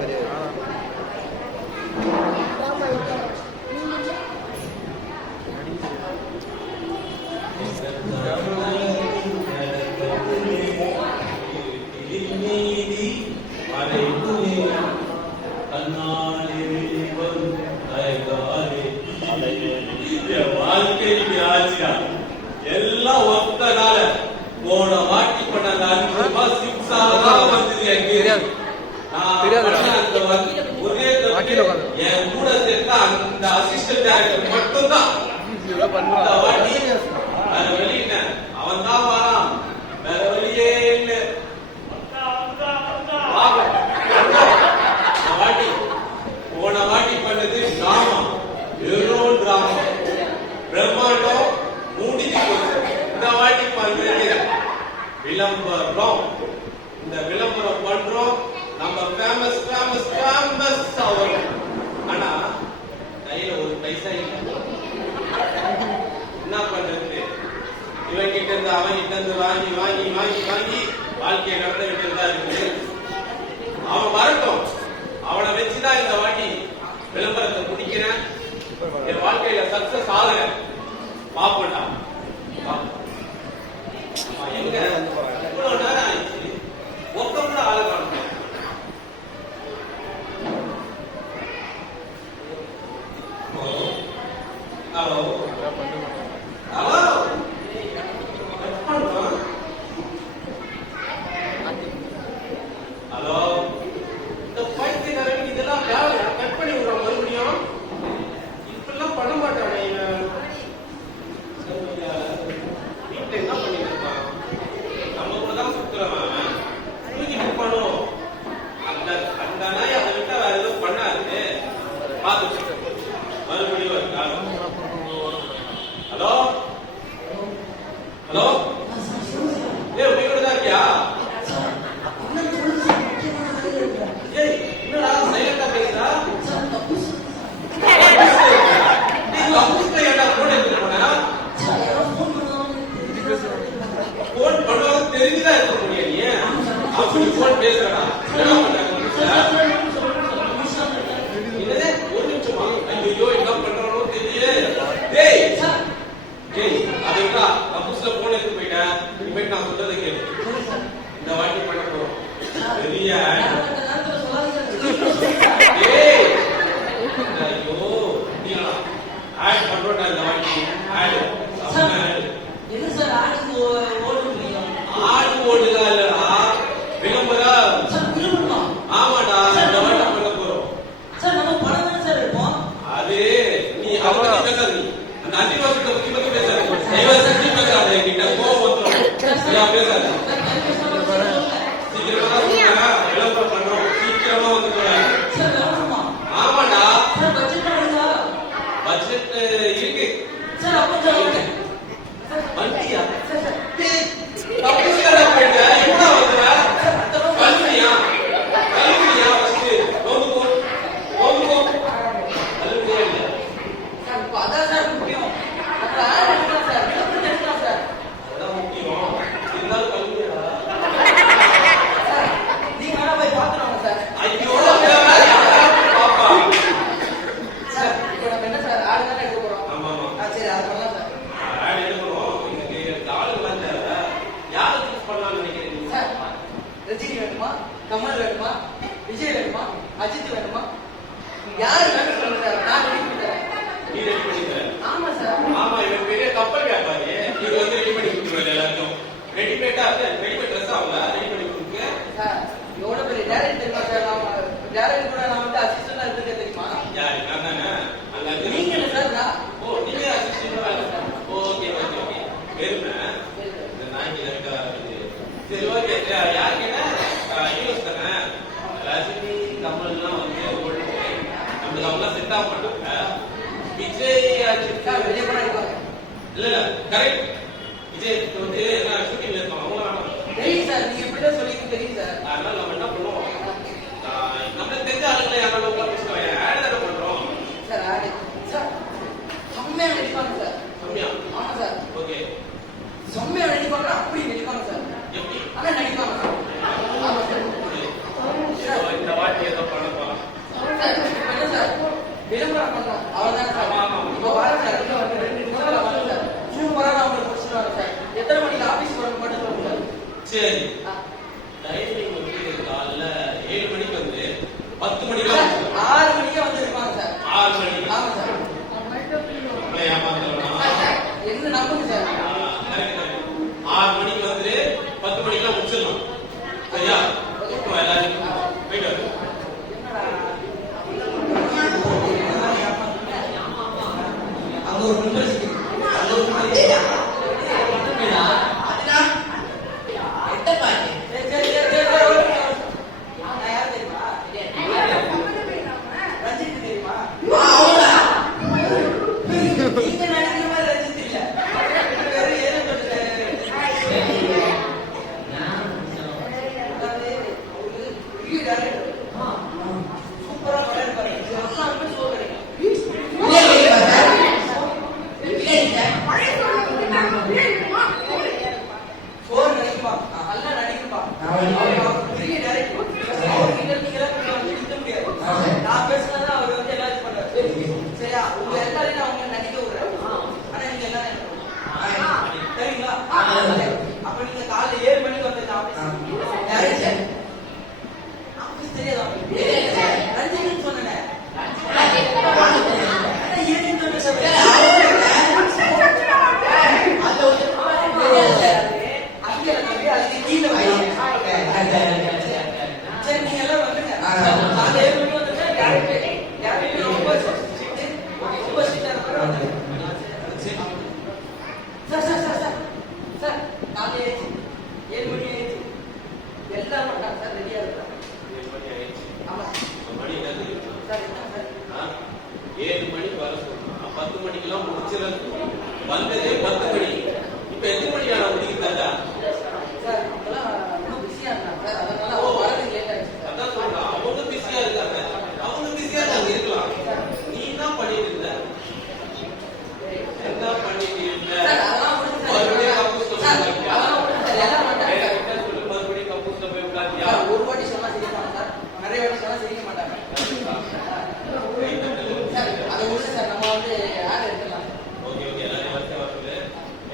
தெரியாது. எல்லாம் ஒத்தனால போன வாட்டி பண்ண 5 ரூபாய் சிப்ஸாக வந்தது எனக்கு ஒரே என் கூட சேர்த்தா அந்த அசிஸ்டன்ட் டைரக்டர் மட்டும்தான் வெளியிட்டேன். அவன் தான் வரான், வேற வழியே இல்லை. போன வாட்டி பண்ணது டிராமா, வெறும் டிராமா, பிரம்மாண்டம் மூடிக்கு போச்சு. இந்த வாட்டி பண்றது விளம்பரம். இந்த விளம்பரம் பண்றோம், நம்ம ஃபேமஸ் ஃபேமஸ் ஃபேமஸ் ஆகும். ஆனா கையில ஒரு பைசா இல்லை. என்ன பண்றது? இவன் கிட்ட இருந்து அவன் கிட்ட இருந்து வாங்கி வாங்கி வாங்கி வாங்கி வாழ்க்கையை நடத்த வேண்டியதா இருக்கு. அவன் வரட்டும், அவனை வச்சுதான் இந்த வாட்டி விளம்பரத்தை முடிக்கிறேன். என் வாழ்க்கையில சக்சஸ் ஆகுறேன். பாப்பண்டா எங்க இவ்வளவு நேரம் ஆயிடுச்சு, ஒக்க கூட ஆள காணும். ஹலோ ஹலோ ஹலோ, இந்த பைத்தியக்காரன் இதெல்லாம் கட் பண்ணி விடுறோம். மறுபடியும் இப்பெல்லாம் பண்ண மாட்டானே. வீட்டுல என்ன பண்ணிட்டு இருப்பான்? நம்ம கூட தான் சுத்துறவன், தூக்கிட்டு இருப்பானோ? அந்த நாய் அதை விட்டா வேற எதுவும் பண்ணாது. பார்த்து மறுபடியும் ஒரு காலம். ஹலோ ஹலோ, உயிரோட தான் இருக்கியா? ஏய், என்னடா சைலண்டா பேசுறா? போன் பண்ணுவாங்க தெரிஞ்சுதான் இருக்க முடியாது. ஏன் அப்படி போன் பேசுறா? ஒரு நிமிஷமா? ஐயோ, என்ன பண்றானோ தெரியல. அதுக்கா நான் புதுசுல போன் எடுத்து போயிட்டேன். இனிமேட்டு நான் சொல்றதை கேளு. இந்த வாட்டி பண்ண போறோம் பெரிய ஐயோ, ஆட் பண்றோம்டா இந்த வாட்டி. ஆடு ஓடுதா இல்லடா, விளம்பரம். ஆமாடா, இந்த வாட்டி பண்ண போறோம். அது நீ அதை பத்தி பேசாத. நீ அந்த அத்திவாசத்தை பத்தி பேசாத. தயவுசெஞ்சு பேசாத. என்கிட்ட கோவம் வந்துடும். பேசாத. சீக்கிரமா விளம்பரம் பண்றோம். சீக்கிரமா வந்து. ஆமாடா, பட்ஜெட் இருக்கு. வண்டியா? ரஜினி வேணுமா, கமல் வேணுமா, விஜய் வேணுமா, அஜித் வேணுமா, யாரு வேணும் சொல்லுங்க சார், நான் ரெடி பண்ணி தரேன். நீ ரெடி பண்ணி தர? ஆமா சார். ஆமா, இவன் பெரிய கப்பல் வியாபாரி. நீங்க வந்து ரெடி பண்ணி கொடுத்துருவாங்க. எல்லாருக்கும் ரெடிமேடா ரெடிமேட் ட்ரெஸ் ஆகுங்க, ரெடி பண்ணி கொடுங்க சார். எவ்வளவு பெரிய டேரக்டர் தெரியுமா சார்? டேரக்டர் கூட நான் வந்து அசிஸ்டன்டா இருந்திருக்கேன் தெரியுமா? யாரு? நான் தானே. அங்க நீங்க என்ன சார்? ஓ, நீங்க அசிஸ்டன்ட். Okay okay okay. வேறுனா இந்த நாய்க்கு இருக்கா? சரி ஓகே. யாருக்கு என்ன யூஸ் தானே? ரஜினி கமல்லாம் வந்து நம்மளுக்கு அவங்களாம் செட் ஆக மாட்டாங்க. விஜய் வெளியே கூட இருப்பாங்க. இல்ல இல்ல கரெக்ட். விஜய் வந்து ஷூட்டிங்ல இருக்காங்க. அவங்க தெரியும் சார், நீங்க எப்படிதான் சொல்லிங்க தெரியும் சார். அதனால நம்ம என்ன பண்ணுவோம், நம்மளுக்கு தெரிஞ்ச ஆளுங்களை யாராலும் பேசுவோம். ஆட் தானே பண்றோம் சார். ஆடு சார் செம்மையா நடிப்பாங்க சார். செம்மையா? ஆமா சார். ஓகே, செம்மையா நடிப்பாங்க. அப்படி நடிப்பாங்க சார். எப்படி? ஆனா நடிப்பாங்க சார். ஆமா சார். இந்த வாட்டி ஏதோ பண்ண சரி ஆ, டைமிங் வந்து காலைல 7 மணிக்கு வந்து 10 மணிக்கெல்லாம் சார், முடிச்சிடணும். 6 மணிக்கே வந்துருப்பாங்க சார். 6 மணிக்கு ஆமா சார். உங்களை ஏமாத்தலாம். சார், என்ன நம்புங்க சார். Correct correct. 6 மணிக்கு வந்து 10 மணிக்கெல்லாம் முடிச்சிடலாம். சரியா? இப்போ எல்லாரும் போயிட்டு வாங்க. அங்க ஒரு நம்பர் இருக்கு. அங்க ஒரு நம்பர் இருக்கு. சரி, சரி, சரி, சரி, சரி, ஒரு நிமிஷம். நான் யார் தெரியுமா? ரஞ்சித் தெரியுமா? நீங்க நினைக்கிற மாதிரி ரஞ்சித் இல்ல. வேற ஏதோ அதாவது அவரு பெரிய director. சூப்பரா படம் எடுப்பாரு. எல்லாருமே show கிடைக்கும். சோறு நினைக்குமா? நல்லா நடிக்குமா? அவர் பெரிய director. அவர்கிட்ட நீங்க எல்லாம் கொஞ்சம் வந்து நிக்க முடியாது. நான் பேசுனதா அவர் வந்து எல்லாம் இது பண்றாரு. சரியா? உங்க எல்லாரையும் நான் உங்களை நடிக்க விடுறேன். ஆனா நீங்க எல்லாரும் எனக்கு சரிங்களா? அப்ப நீங்க காலைல 7 மணிக்கு வந்து ஆபீஸ் டைரக்டர் ஆபீஸ் தெரியாதா உங்களுக்கு? ரஞ்சித்னு சொன்னேன். ஏன்னு சொன்னேன் சார். அதுக்கு கீழே வைங்க. சரி, நீங்க எல்லாம் வந்துங்க. காலைல 7 மணிக்கு வந்துட்டா டேரக்டர் ரொம்ப ஸ்ட்ரிக்ட் இருப்பாரு. வந்துருங்க. Sir sir sir sir sir காலைல 7 மணி ஆயிடுச்சு. எல்லாம் பண்ணாங்க சார், ரெடியா இருக்காங்க. 7 மணி ஆயிடுச்சு. ஆமா மணி என்ன தெரியுமா? சார். என்ன சார்? 7 மணிக்கு வர சொன்னா 10 மணிக்கெல்லாம் முடிச்சிடறது. வந்ததே 10 மணி. இப்ப எத்தனை மணி ஆனா முடிக்கிறதா? சார் அப்பெல்லாம் ரொம்ப பிஸியா இருந்தாங்க சார். அதனால அவங்க வரது லேட் ஆயிடுச்சு சார். அதான் சொல்றேன். அவங்க பிஸியா இருக்காங்க. அவங்க பிஸியா தான் இருக்கலாம். நீ என்ன பண்ணிட்டு இருந்த? என்ன பண்ணிட்டு இருந்த? சார் அதெல்லாம் முடிஞ்சு மறுபடியும் கக்கூஸ்ல சார். போய் உட்கார்ந்தியா? அதெல்லாம் முடிஞ்சு சார். எல்லாம் வந்துட்டாங்க சார். என்ன சொல்லு, மறுபடியும் கக்கூஸ்ல போய் உட்கார்ந்தியா? சார், ஒரு வாட்டி சொன்னா சிரிக்க மாட்டாங்க சார். நிறைய வாட்டி சொன்னா சிரிக்க மாட்டாங்க. சார் அதை விடுங்க சார். நம்ம வந்து யார் எடுக்கலாம்? ஓகே ஓகே எல்லாரும் வந்து வரது.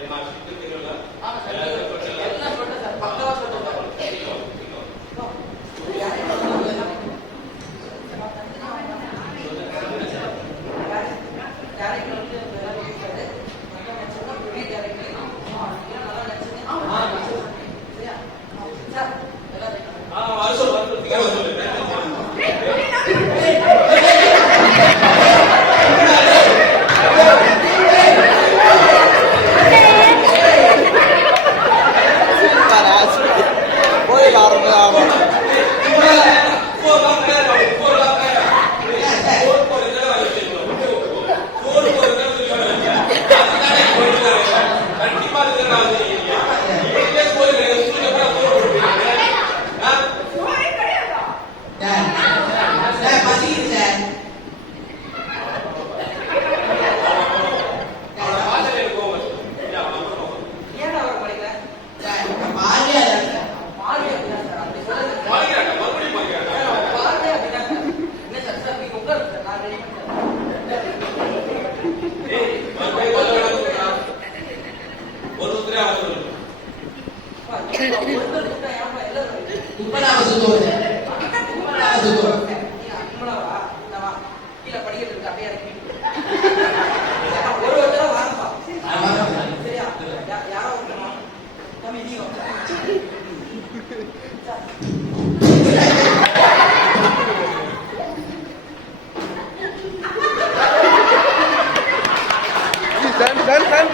என்ன சிட்டு தெரியல. ஆமா சார். எல்லாரும் சொல்லல. எல்லாம் சொல்லிட்டேன் சார். பக்காவா சொல்லிட்டேன் சார். டேரக்டர் வந்து எல்லாரும் இருக்காரு. பெரிய டேரக்டர். நல்லா நடிச்சது. சரியா? சார் எல்லாம் வர சொல்லு வர சொல்லு. சீக்கிரம் வர சொல்லு. ஏன்டா வர மாட்டேங்கிற? பாரு அப்படிதான் சார். அப்படி சொல்லாதீங்க சார். மாறிக்கிறாங்க, மறுபடியும் மாறிக்கிறாங்க. பாரு அப்படிதான் சார். என்ன சார் சார் நீங்க உட்காருங்க சார். நான் ரெடி பண்ணிட்டேன். ஏய், மறுபடியும் ஒரு தடவை சொல்றா. ஒரு உத்தரே வர சொல்லு. ஒருத்தர் கூட்டா ஏன்பா எல்லாரும் இவ்வளவா? நான் வா. கீழே படிக்கட்டு இருக்கு. அப்படியே இறக்கி ஒரு ஒருத்தர வாங்கப்பா. சரியா? யாரோ ஒருத்தர் தம்பி நீ வா. Done.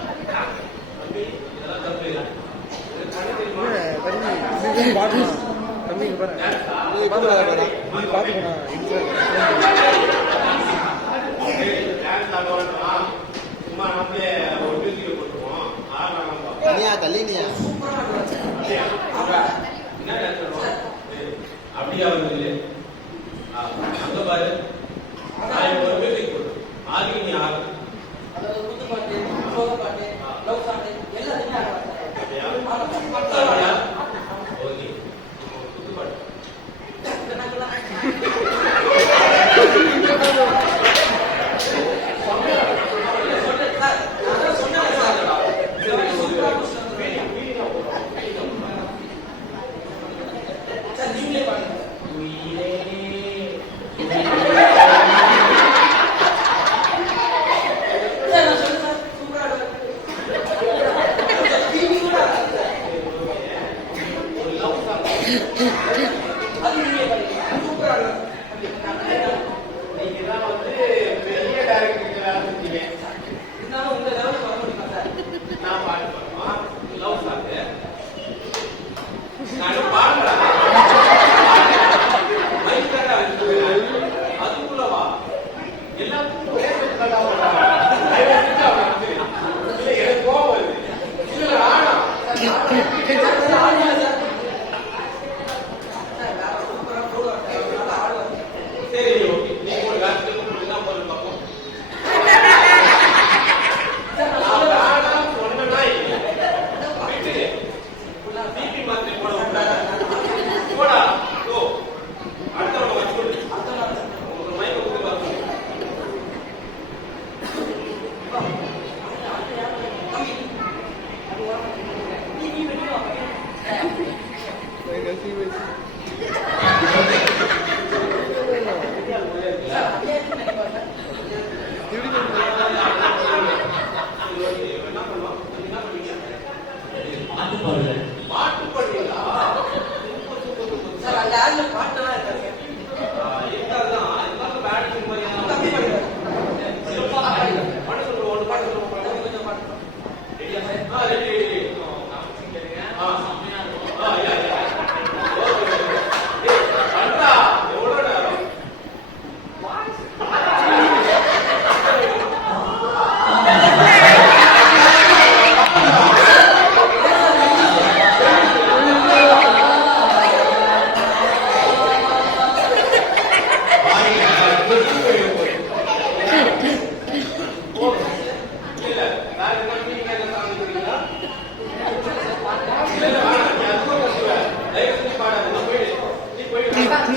தம்பி, இதெல்லாம் தப்பு. இது கண்ணு தெரியுமா? தம்பி இங்க பாரு. நீ பாத்துக்கோடா. டான்ஸ் ஆட வேண்டாம். சும்மா நம்மளே ஒரு மியூசிக் போட்டுருவோம். ஆடுறாங்க. நீயா கல்லினியா? சூப்பரா பண்ணுவாங்க. என்ன டான்ஸ் ஆடுவோம்? அப்படியே வந்து அங்க பாரு. நான் ஒரு மியூசிக் போட்டு ஆதி நீ ஆடு. அதாவது குத்து பாட்டு, சோக பாட்டு, லவ் சாங் எல்லாத்தையுமே ஆடுவாங்க. அப்படியா? ஆமா சார். அப்படியா? ஓகே. குத்து பாட்டு. என்ன எனக்கு கோபம் வருது. இதுல ஆனா சரி ஓகே, நீங்க ஒரு காலத்துல கூப்பிடுங்க போறது பார்ப்போம். சொன்னா விட்டுடு, பிபி மாத்திரை போட விட்டாங்க போடா. ஓ அடுத்தவங்க வச்சு கொடு, உங்களுக்கு மயக்க கொடுத்து பார்ப்போம். பாட்டு பாடுவீங்களா? சார் அந்த ஆள்ல பாட்டெல்லாம் இருக்காங்க. இருக்காதுதான், இருந்தாலும் பேட்டிங் மாதிரி தம்பி பாடுவார். பாட்டு சொல்லுவோம், ஒன்று பாட்டு சொல்லுவோம். தம்பி கொஞ்சம் பாட்டு. Ready ready. எவ்வளோ நேரம் இல்ல வேற என்ன நீங்க என்ன சாமி சொல்றீங்களா? இல்ல இல்ல வேணாம், நீ அதுக்கும் கத்துவ. தயவு செஞ்சு பாடாத, நீ போயிடு, நீ போயிடு.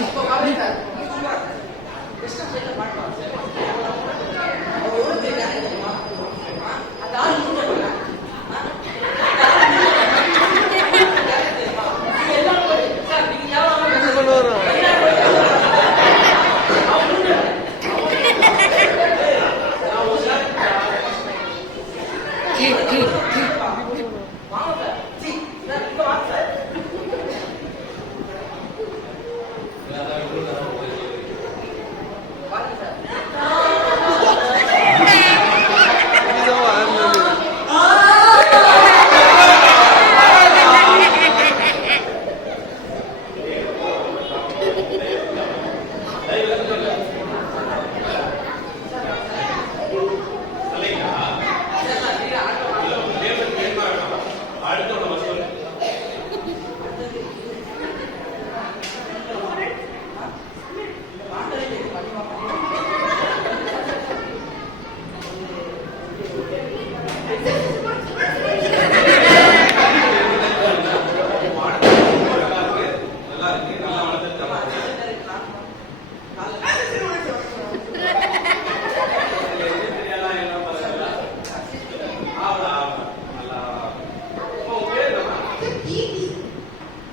இப்போ கவலை சார். சும்மா டிஸ்டர்ப் செய்யல பாட்டு பாடு சார். அவர் எவ்வளவு பெரிய டேரக்டர் தெரியுமா? அந்த ஆள் மூஞ்சில அடுத்தவங்க வசூல் நல்லா இருக்கு, நல்லா வளர்த்துருக்காங்க.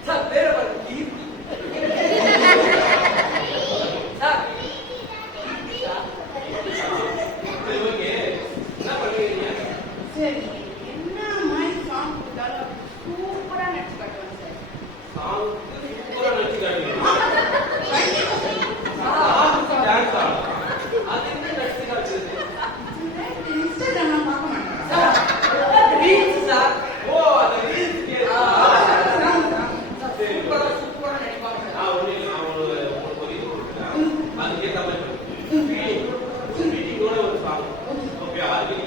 சார் பேரை பாருங்க. கீர்த்தி. சார் சரி, என்ன மாதிரி சாங் கொடுத்தாலும் சூப்பரா நடிச்சு காட்டுவாங்க சார். இன்ஸ்டாகிராம்ல பார்க்க மாட்டேன். Reels sir. சார், சூப்பரா நடிப்பாங்க சார்.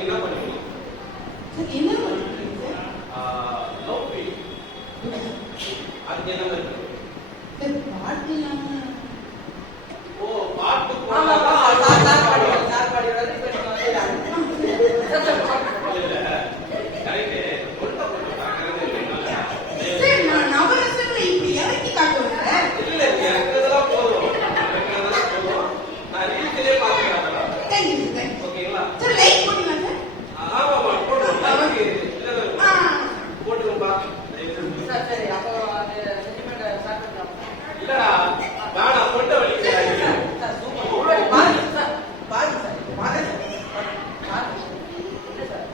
என்ன பண்ணுறீங்க சார்? பாட்டு இல்லாம ஆமா சார் பாடுவாங்க. சார் பாடுவாங்க. இப்ப நீங்க வந்து சார் சார் பாட்டு. சார், நான் நவரசங்களை இப்படி இறக்கி காட்டுவேன் சார். Thank you thank you. ஓகேங்களா? சார், லைக் போட்டீங்களா சார்? ஆமாமா போடுவோம். போட்டுருப்பா. சார் சரி அப்போ அந்த சென்டிமெண்ட் ஸ்டார்ட் பண்ணலாம். இல்லடா வேணாம், பொட்டை வலிக்கிறாங்க. Sir super. பாருங்க சார். பாருங்க சார். பாருங்க சார். பாருங்க. என்ன சார்?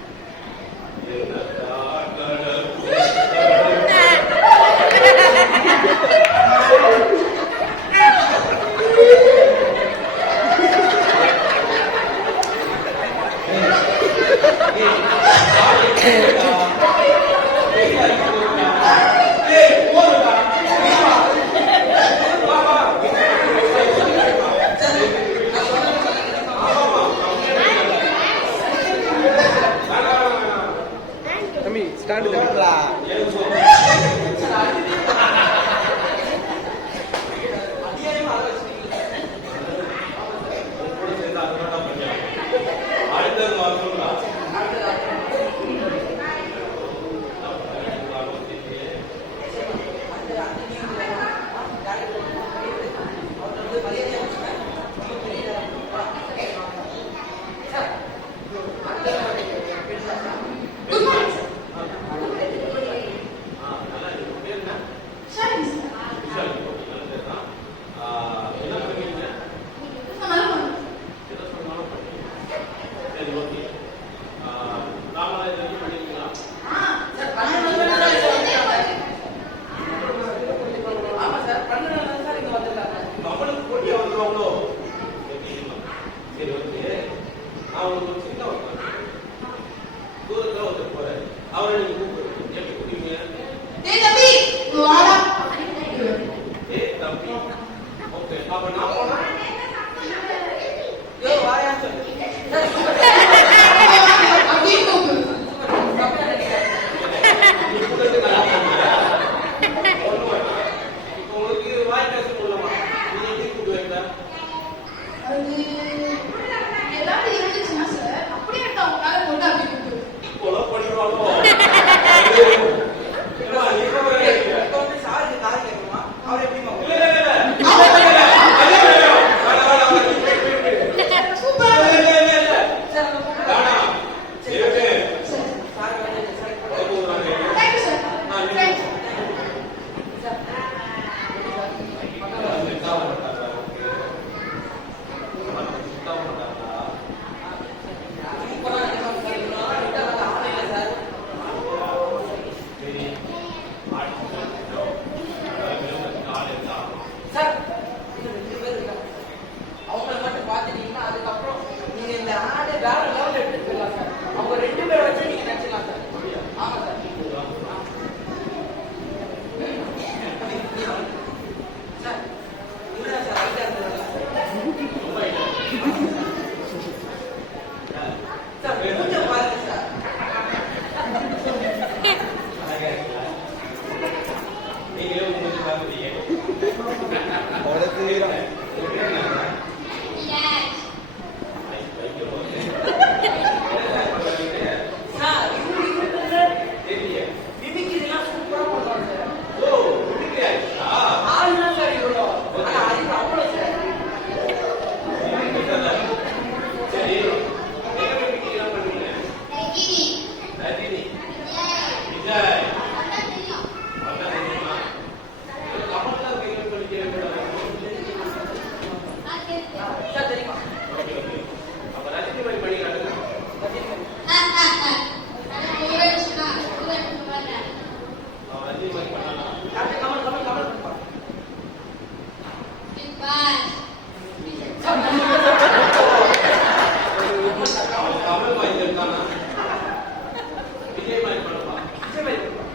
ஓகே. ராமராஜ் பண்ணிருக்கலாம். சார் 12 நாள் தான் சார் வந்திருக்காங்க. ஆமா சார் 12 நாள் சார் இங்க வந்திருக்காங்க. நம்மளுக்கு போட்டியா வந்துருவாங்களோ? சரி ஓகே. நான் ஒரு சின்ன தூரத்துல ஒருத்தர் போறாரு. அவரை நீங்க கூப்பிடுங்க. எப்படி கூப்பிடுவீங்க? டேய் தம்பி வாடா. ஏய் தம்பி. ஓகே. அப்ப நான் போனா யோ வாயா சார். அப்படி கூப்பிடு. உங்களுக்கு வாய் பேச முடியலமா? நீங்க எப்படி கூப்பிடுவீங்க? அது எல்லாரும் இருந்துச்சுன்னா சார் அப்படியே எடுத்து அவங்க மேல போட்டு அப்படி கூப்பிடு. கொலை பண்ணிடுவாங்களோ? ஏம்மா, நீ கூட இப்ப வந்து சாருக்கு கால் கேட்கணுமா? அவர் எப்படிமா இல்ல இல்ல இல்ல. அதே வேணும். வேணாம் சூப்பர். இல்ல இல்ல இல்ல. சார் நம்ம கூப்பிடுறோம். வேணாம். இருக்கு. சார் வந்து sir Thank you sir. Thank you. Sir இன்னும் 2 பேர் இருக்காங்க. அவங்கள மட்டும் பாத்துட்டீங்கன்னா அதுக்கப்புறம் நீங்க இந்த ஆடு வேற லெவல் எடுத்துட்டு போயிடலாம் சார். அவங்க 2 பேரை வச்சு நீங்க நடிச்சிடலாம் சார். ஆமா சார். சார் இவரா சார் ரைட்டா இருந்தது சார் கொஞ்சம் பாருங்க சார். நீங்களே உங்களுக்கு பாக்குறீங்க. அவளை தெரியுறான். சார் இவரு மிமிக்ரிலாம் சூப்பரா பண்ணுவாங்க சார். ஆள் தான் சார் இவ்வளோ. ஆனா அறிவு அவ்வளோ சார். சரி என்ன பண்ணிக்கலாம் பண்ணுங்க? Rajini. ரஜினி, விஜய், அதான் தெரியுமா? கமல்லாம் கையில் படிக்கிறேன். சார் தெரியுமா? அப்ப ரஜினி மாதிரி பண்ணி காட்டுங்க. அவன் ரஜினி மாதிரி பண்ணலாம். கமல் கமல் கமல் பண்ணுவாங்க. அவன் கமல் வாங்கி இருக்கானா? விஜய் மாதிரி பண்ணலாம். விஜய் மாதிரி பண்ணுவாங்க.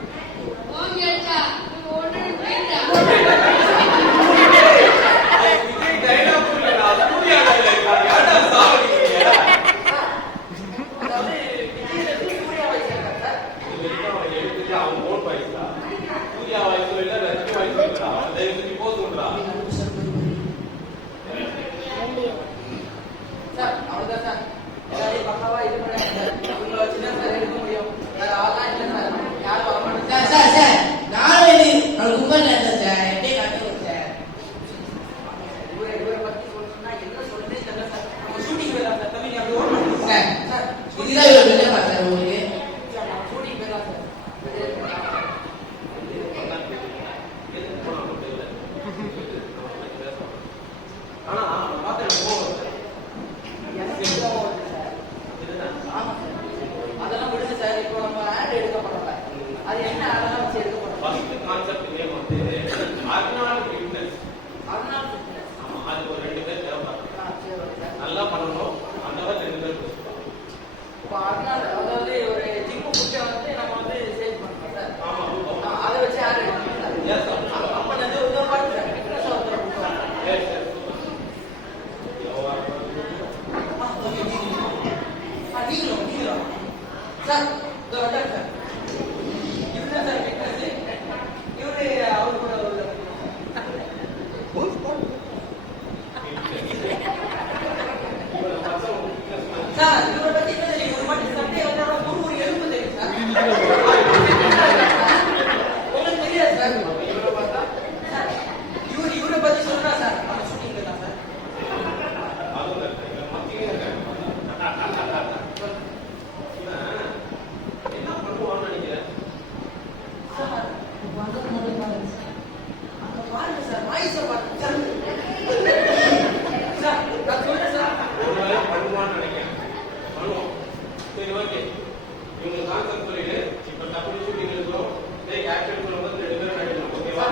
விஜய் டைலாக் இல்லடா, சூர்யா டைலாக். யாரா சாவடிக்கிறீங்க? அதாவது விஜய் ரஜினி சூர்யா வச்சிருக்காங்க சார். இது வரைக்கும் அவன் எடுத்துட்டு அவன் ஓன் வாய்ஸா? சூர்யா வாய்ஸோ இல்ல ரஜினி வாய்ஸோ இல்லடா. அவன் தயவு செஞ்சு போக சொல்றா. சார் அவ்வளவுதான் சார். எல்லாரையும் பக்காவா இது பண்ணாங்க சார். இவங்களை வச்சுதான் சார் எடுக்க முடியும். வேற ஆள்லாம் இல்லை சார். யாரும் வர மாட்டாங்க சார் நாளைக்கு நான் கும்பல் இருந்தேன் சார் எப்படி கட்டுவோம் சார் இவரை பத்தி சொல்லணும்னா என்ன சொல்றதே தெரியல சார். நம்ம ஷூட்டிங் போயிடலாம் சார். தம்பி நீ அப்படி ஓட மாட்டீங்க சார் சார். இதுதான் இவர் வில்லப்பா சார் உங்களுக்கு சார் நம்ம ஷூட்டிங் போயிடலாம் சார். எதுக்கு போனா மட்டும் இல்ல. ஆனா அவன் பார்த்து எனக்கு கோவம் வருது. எனக்கு கோவம் வருது சார். இதுதான். ஆமா சார். அதெல்லாம் விடுங்க சார். இப்போ நம்ம ஆட் எடுக்க போறோம்ல. அது என்ன ஆடெல்லாம் வச்சு எடுக்க போறோம்? ஃபர்ஸ்ட் கான்செப்ட் நேம் வந்து அர்னால்ட் ஃபிட்னஸ். அதனால fitness. ஆமா, அது ஒரு 2 பேர் தேவைப்படுறாங்க. சரி ஓகே சார். நல்லா பண்ணணும். அந்த மாதிரி 2 பேர் கொடுப்பாங்க. இப்போ அதனால அதாவது ஒரு ஜிம் புக்கை வந்து நம்ம வந்து சேல் பண்றோம் சார். ஆமா, அதை வச்சு ஆட் எடுக்கணும் சார். எஸ் அப்ப நான் ஒரு பாட்டு சார் ஃபிட்னஸ் ஆகுது. Yes yes. நீங்களும் சார் இதோ வந்தாரு சார். இவருதான் sir fitness. இவரு அவரு கூட உள்ள சார் இவரை பத்தி என்ன தெரியும்? ஒரு மட்டும் சட்டை வந்து ஒரு எலும்பு தெரியும் சார். உங்களுக்கு தெரியாது சார். சார் இவரை பத்தி சொல்றா சார். நம்ம ஷூட்டிங் தான் சார். என்ன பண்ணுவோம்? சரி ஓகே இவங்க கான்செப்ட் சொல்லிடு இப்ப டபுள் ஷூட்டிங் இருக்கும் டேக் ஆக்ஷன் சொல்லும்போது 2 பேரும் நடிக்கணும் ஓகேவா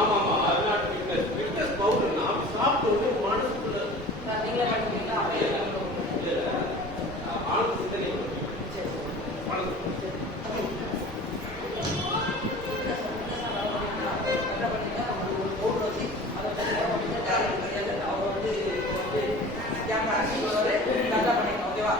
ஆமா ஆமா அது நாட் ஃபிட்னஸ் ஃபிட்னஸ் பவுடர் நான் சாப்பிட்டு வந்து மனசுக்குள்ள நீங்களே பண்ணுவீங்களா அப்படியே இல்ல ஆளுக்கு சிந்தனை சரி மனசு கேமரா நல்லா பண்ணிக்கலாம் ஓகேவா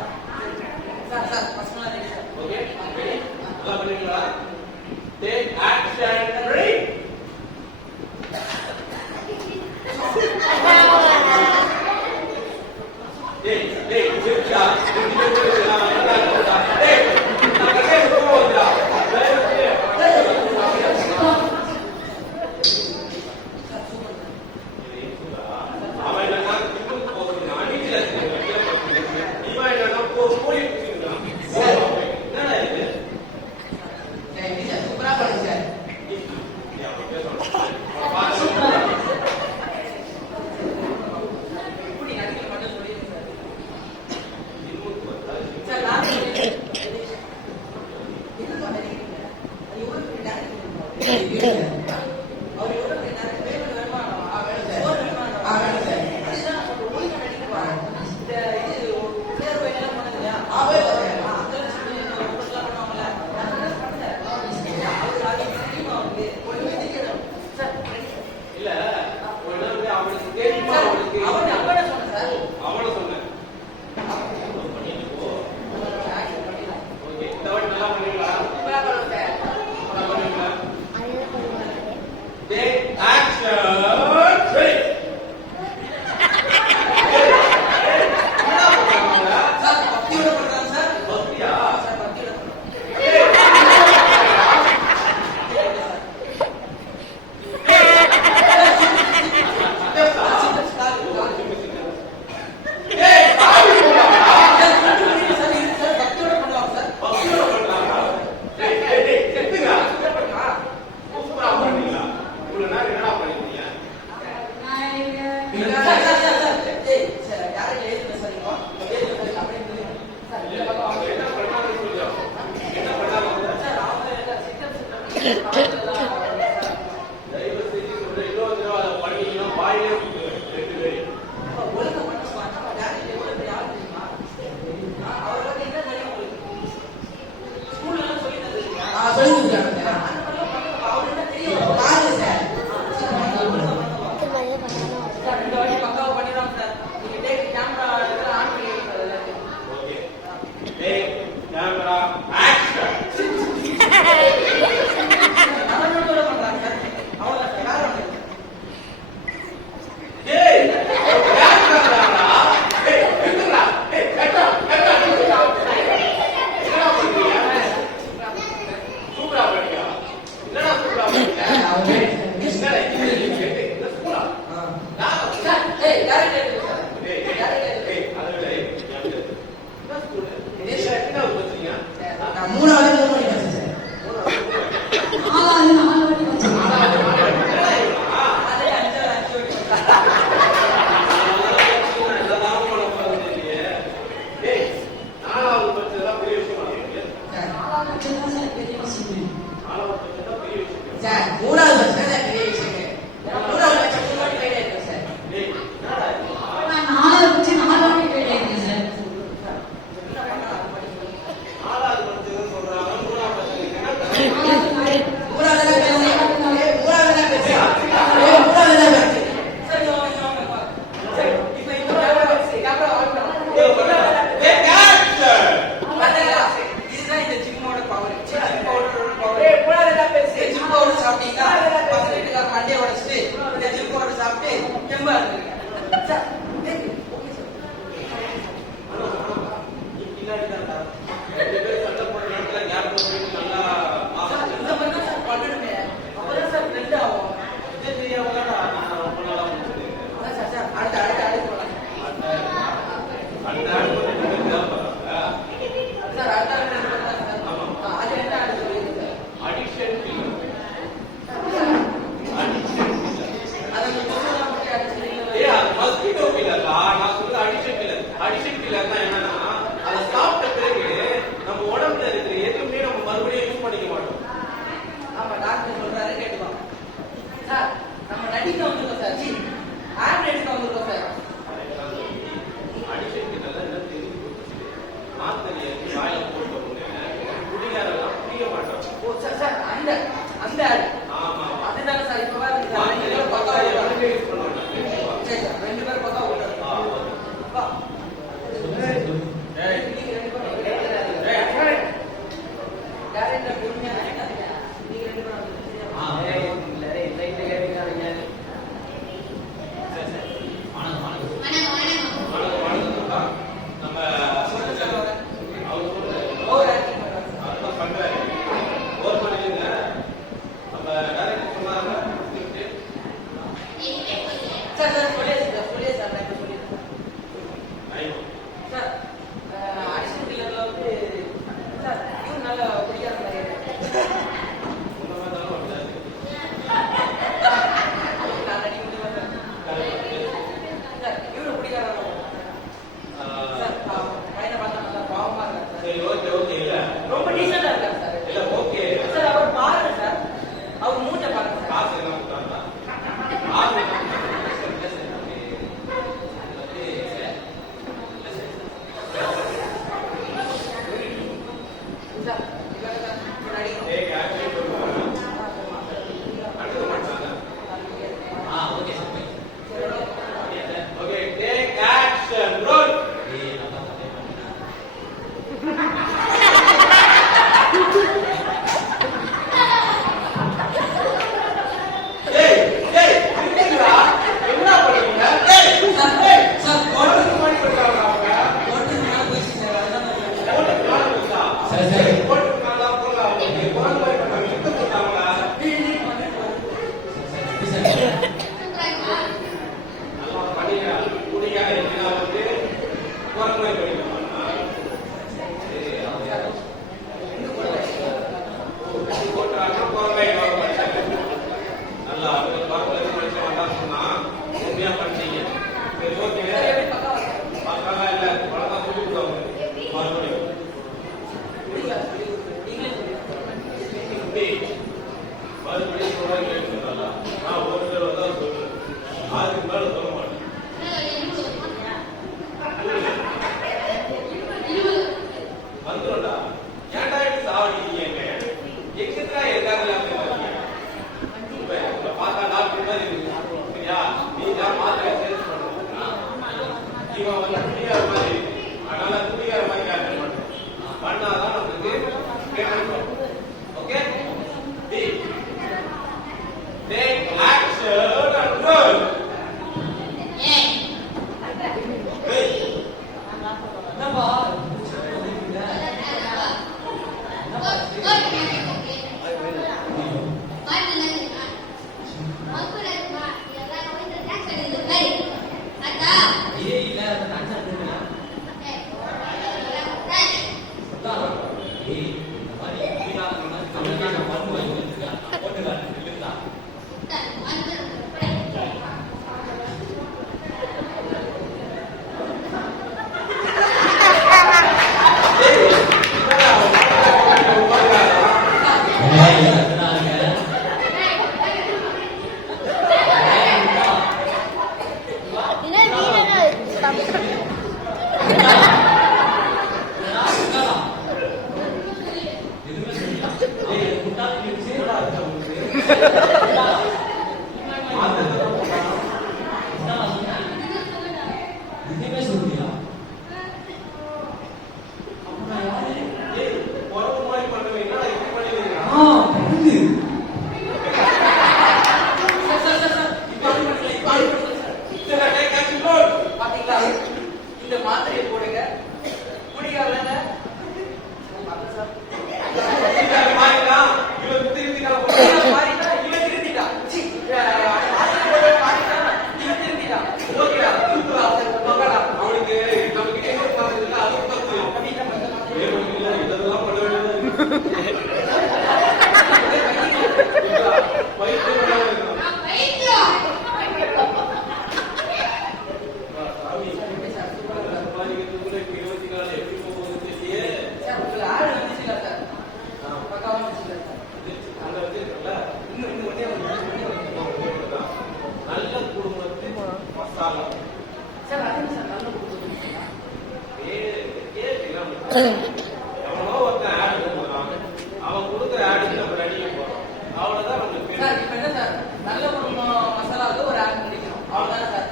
அவன் கொடுக்குற ஆடுக்கு நம்ம நடிக்க போறோம். அவ்வளவுதான் நம்மளுக்கு. சார் இப்ப என்ன சார் நல்ல குடும்பம் மசாலாவுக்கு ஒரு ஆட் முடிக்கணும் அவ்வளவுதானே சார்?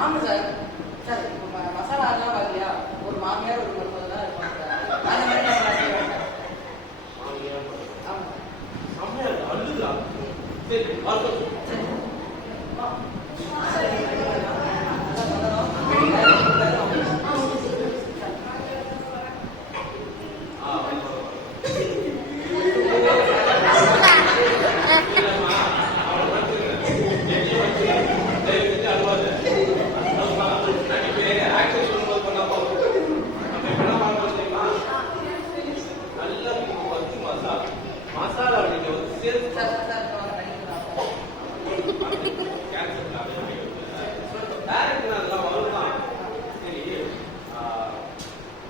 ஆமா சார். சார் இப்போ மசாலா எல்லாம் பாத்தியா ஒரு மாமியார் ஒரு மருமகள் தான் இருப்பாங்க சார். அந்த மாதிரி நம்ம செய்வோம் சார். ஆமா. சரி மசாலா நீங்க வந்து சேர்த்து டேரக்ட் அதெல்லாம் வருதான். சரி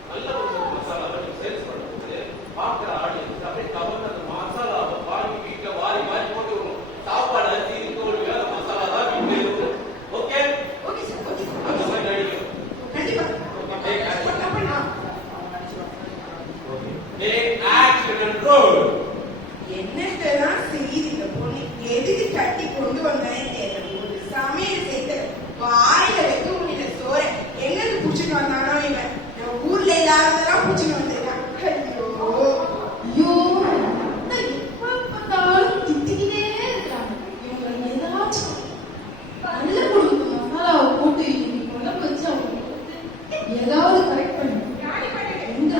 நல்ல ஒரு மசாலாவை நீங்க சேல்ஸ் பண்ணும்போது பார்க்குற ஆடியன்ஸ் அப்படியே கவர்ந்து அந்த மசாலாவை வாங்கி வீட்டில் வாரி வாரி போட்டு வரும். சாப்பாடு அரிசி தோல் வேற மசாலா தான் வீட்டில் இருக்கும். ஓகே அந்த மாதிரி நடிக்கும். என்னத்தான் செய்யுதுங்க பொண்ணு, எதுக்கு கட்டி கொண்டு வந்தேன்னு தெரியல. ஒரு சமையல் செய்து வாயில வைக்க முடியல சோற. என்னது புடிச்சுட்டு வந்தானோ இவன். நம்ம ஊர்ல இல்லாததெல்லாம் புடிச்சுட்டு வந்திருக்கான். ஐயோ நான் எப்ப பார்த்தாலும் திட்டிக்கிட்டே இருக்காங்க. இவங்க ஏதாச்சும் நல்ல குடும்பம் மசாலாவை போட்டு இன்னைக்கு குழம்பு வச்சு அவங்க ஏதாவது கரெக்ட் பண்ணு. எங்க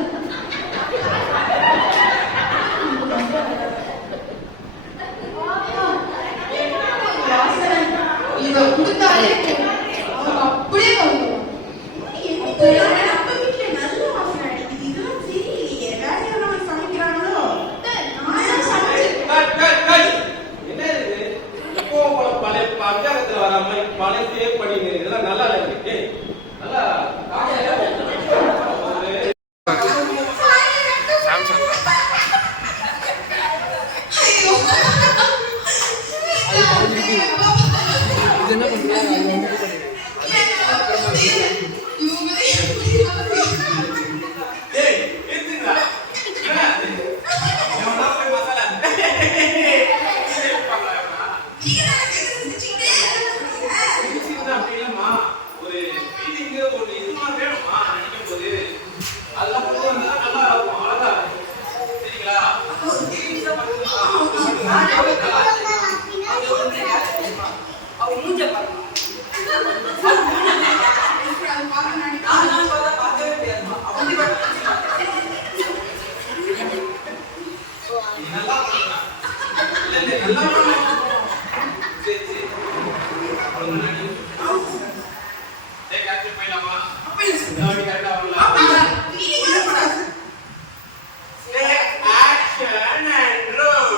இத கொடுத்தாலே அவங்க அப்படியே வந்துடுவாங்க. நம்ம வீட்டுல நல்ல வாசனை அடிக்குது. இதெல்லாம் சரியில்லையே. வேற யாராவது சமைக்கிறாங்களோ? நான் சமைச்சேன். என்ன இது இப்போ பழைய பஞ்சாயத்துல வர மாதிரி பழைய சேவ் பண்ணி இதெல்லாம் நல்லா இருக்கு. நல்லா ஒரு ஃபீலிங் ஒரு இதுமா வேணுமா நினைக்கும் போது அதெல்லாம் கொண்டு வந்தா நல்லா இருக்கும். அழகா சரிங்களா? அவங்க மூஞ்ச பாருங்க. நான் பார்க்கவே முடியாதுமா. அவங்க நல்லா பண்ணலாம். இல்ல நல்லா பண்ணலாம். சரி சரி அப்புறம் முன்னாடி கேப்டன் போயிடலாமா? அப்படி கரெக்டா வரலாம். Action and roll.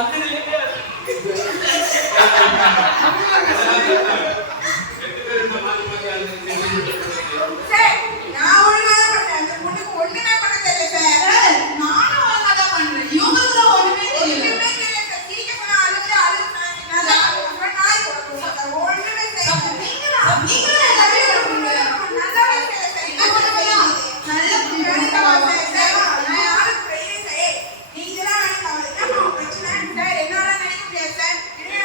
வந்ததுலேயே சார், நான் ஒழுங்கா தான் பண்றேன். அந்த பொண்ணுக்கு ஒண்ணுமே பண்ண தெரியல சார். சார், நானும் ஒழுங்கா தான் பண்றேன். இவங்களுக்கு தான் ஒண்ணுமே தெரியல. ஒண்ணுமே தெரியல சார். சிரிக்க சொன்னா அழுகுது, அழுக சொன்னா சிரிக்காது. அப்புறம் நாய் குறைக்கும் சார். ஒண்ணுமே செய்யல. நீங்களும் எல்லாமே பண்ணுங்க. நல்லாவே செய்யல சார். என்ன பண்ணுவீங்க? நல்ல வேலைக்கு வா சார். சார், நான் யாருக்கு ப்ரேயரே செய்ய. நீங்க தான் வேலைக்கு ஆகுது. என்னம்மா உங்க பிரச்சனை? சார், என்னால நினைக்க முடியாது சார். இருங்க.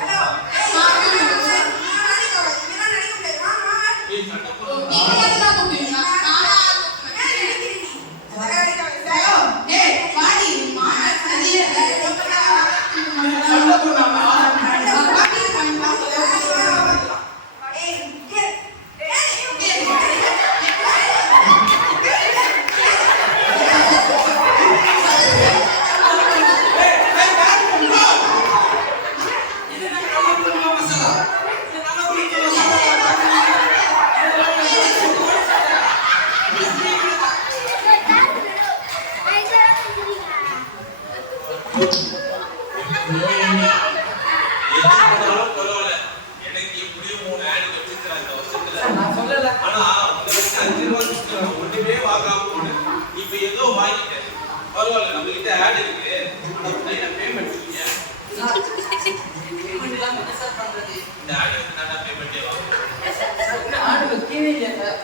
ஹலோ. ஏய், சார், நீங்க வேலைக்கு ஆகாது. இதெல்லாம் நினைக்க முடியாது. வாங்க, வாங்க. நீங்க எதுனா கூப்பிடுவீங்க? நானா ஏன் நினைக்கிறீங்க நீ? சார், வேலைக்கு ஆகாது சார். ஐயோ, டேய், வாடி, மாமா சரியா எதுனாலும் பரவாயில்ல. எனக்கு இப்படியும் 3 ஆட் வச்சிருக்கேன் இந்த வருஷத்துல. நான் சொல்லல. ஆனா உங்களுக்கு 5 ரூபாய் கொடுத்துருக்கேன். ஒண்ணுமே வாங்காம போனேன். இப்ப ஏதோ வாங்கிட்டேன். பரவாயில்ல, நம்ம கிட்ட ஆட் இருக்கு. பேமெண்ட் இல்லையா? பேமெண்ட் இல்லாம என்ன சார் பண்றது? இந்த ஆட் வந்து நான் பேமெண்ட்டே வாங்குறேன். ஆடு வைக்கவே இல்லையா சார்?